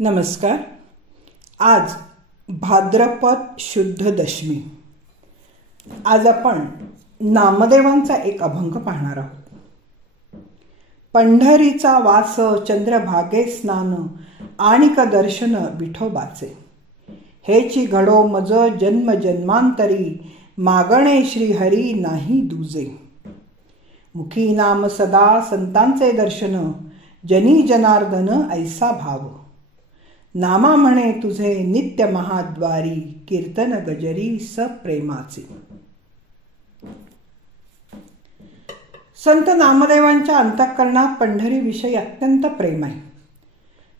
नमस्कार. आज भाद्रपद शुद्ध दशमी. आज आपण नामदेवांचा एक अभंग पाहणार आहोत. पंढरीचा वास चंद्रभागे स्नान आणिक दर्शन विठोबाचे, हेची घडो मज जन्म जन्मांतरी मागणे श्रीहरी नाही दुजे. मुखी नाम सदा संतांचे दर्शन, जनी जनार्दन ऐसा भाव. नामा म्हणे तुझे नित्य महाद्वारी, कीर्तन गजरी सप्रेमाचे. संत नामदेवांच्या अंतःकरणात पंढरीविषयी अत्यंत प्रेम आहे.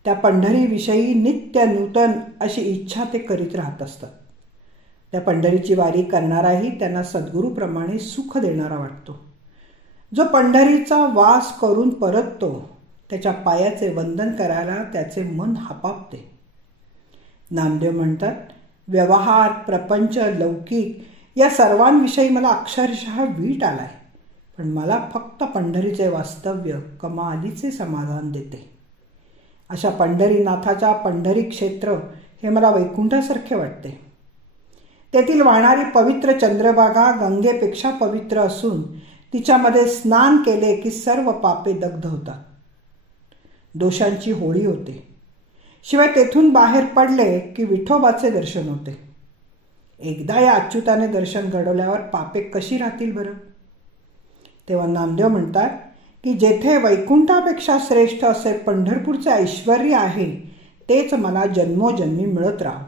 त्या पंढरीविषयी नित्य नूतन अशी इच्छा ते करीत राहत असतात. त्या पंढरीची वारी करणाराही त्यांना सद्गुरूप्रमाणे सुख देणारा वाटतो. जो पंढरीचा वास करून परततो त्याच्या पायाचे वंदन करायला त्याचे मन हापापते. नामदेव म्हणतात, व्यवहार, प्रपंच, लौकिक या सर्वांविषयी मला अक्षरशः वीट आलाय, पण मला फक्त पंढरीचे वास्तव्य कमालीचे समाधान देते. अशा पंढरीनाथाच्या पंढरी क्षेत्र हे मला वैकुंठासारखे वाटते. तेथील वाहणारी पवित्र चंद्रभागा गंगेपेक्षा पवित्र असून तिच्यामध्ये स्नान केले की सर्व पापे दग्ध होतात, दोषांची होळी होते. शिवाय तेथून बाहेर पडले की विठोबाचे दर्शन होते. एकदा या अच्युताने दर्शन घडवल्यावर पापे कशी राहतील बरं. तेव्हा नामदेव म्हणतात की जेथे वैकुंठापेक्षा श्रेष्ठ असे पंढरपूरचे ऐश्वर्य आहे तेच मला जन्मोजन्मी मिळत राहो.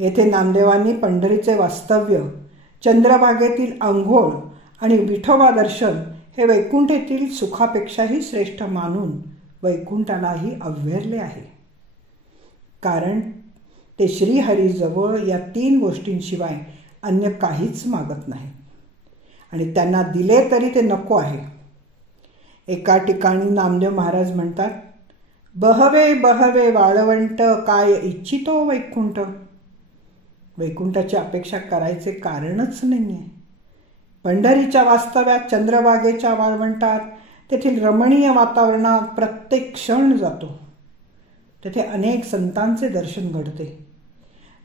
येथे नामदेवांनी पंढरीचे वास्तव्य, चंद्रभागेतील अंघोळ आणि विठोबा दर्शन हे वैकुंठेतील सुखापेक्षाही श्रेष्ठ मानून वैकुंठालाही अव्हेरले आहे. कारण ते श्रीहरीजवळ या 3 गोष्टींशिवाय अन्य काहीच मागत नाही आणि त्यांना दिले तरी ते नको आहे. एका ठिकाणी नामदेव महाराज म्हणतात, बहवे बहवे वाळवंट, काय इच्छितो वैकुंठ. वैकुंठाची अपेक्षा करायचे कारणच नाही आहे. पंढरीच्या वास्तव्यात, चंद्रभागेच्या वाळवंटात, तेथील रमणीय वातावरणात प्रत्येक क्षण जातो. तेथे अनेक संतांचे दर्शन घडते.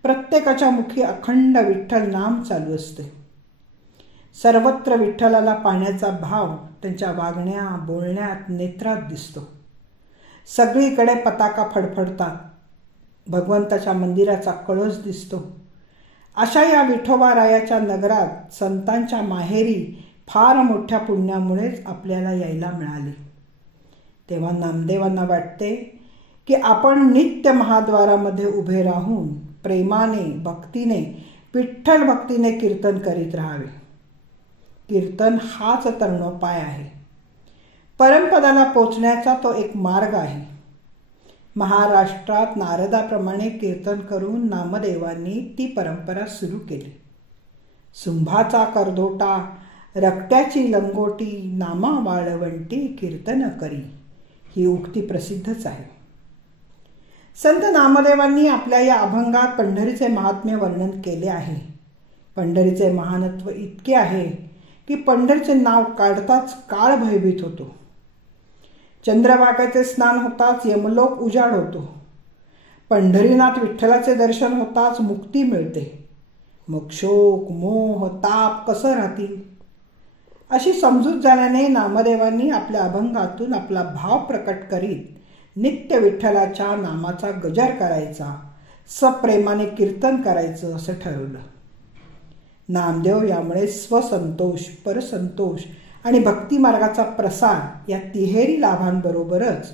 प्रत्येकाच्या मुखी अखंड विठ्ठल नाम चालू असते. सर्वत्र विठ्ठलाला पाहण्याचा भाव त्यांच्या वागण्या, बोलण्यात, नेत्रात दिसतो. सगळीकडे पताका फडफडतात. भगवंताच्या मंदिराचा कळस दिसतो. अशा या विठोबारायाच्या नगरात संतांच्या माहेरी फार मोठ्या पुण्यामुळेच आपल्याला यायला मिळाले. तेव्हा नामदेवांना वाटते की आपण नित्य महाद्वारामध्ये उभे राहून प्रेमाने, भक्तीने, विठ्ठल भक्तीने कीर्तन करीत राहावे. कीर्तन हाच तरणोपाय आहे. परमपदाला पोचण्याचा तो एक मार्ग आहे. महाराष्ट्रात नारदाप्रमाणे कीर्तन करून नामदेवांनी ती परंपरा सुरू केली. सुंभाचा करदोटा, रक्त्याची लंगोटी, नामा वाळवंटी कीर्तन करी, ही उक्ती प्रसिद्धच आहे. संत नामदेवांनी आपल्या या अभंगात पंढरीचे महात्म्य वर्णन केले आहे. पंढरीचे महानत्व इतके आहे की पंढरीचे नाव काढताच काळ भयभीत होतो. चंद्रभागेचे स्नान होताच यमलोक उजाड होतो. पंढरीनाथ विठ्ठलाचे दर्शन होताच मुक्ती मिळते. मग शोक, मोह, ताप कसं राहतील. अशी समजूत झाल्याने नामदेवांनी आपल्या अभंगातून आपला भाव प्रकट करीत नित्य विठ्ठलाच्या नामाचा गजर करायचा, सप्रेमाने कीर्तन करायचं असं ठरवलं. नामदेव यामुळे स्वसंतोष, परसंतोष आणि भक्ती मार्गाचा प्रसार या तिहेरी लाभांबरोबरच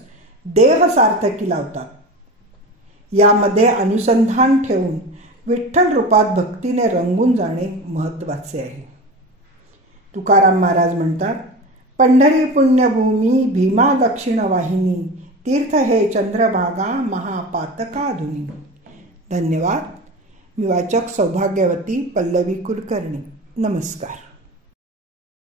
देह सार्थकी लावतात. यामध्ये अनुसंधान ठेवून विठ्ठल रूपात भक्तीने रंगून जाणे महत्त्वाचे आहे. तुकाराम महाराज म्हणतात, पंढरी पुण्यभूमी भीमा दक्षिण वाहिनी, तीर्थ हे चंद्रभागा महापातका धुनी. धन्यवाद. मी वाचक सौभाग्यवती पल्लवी कुलकर्णी. नमस्कार.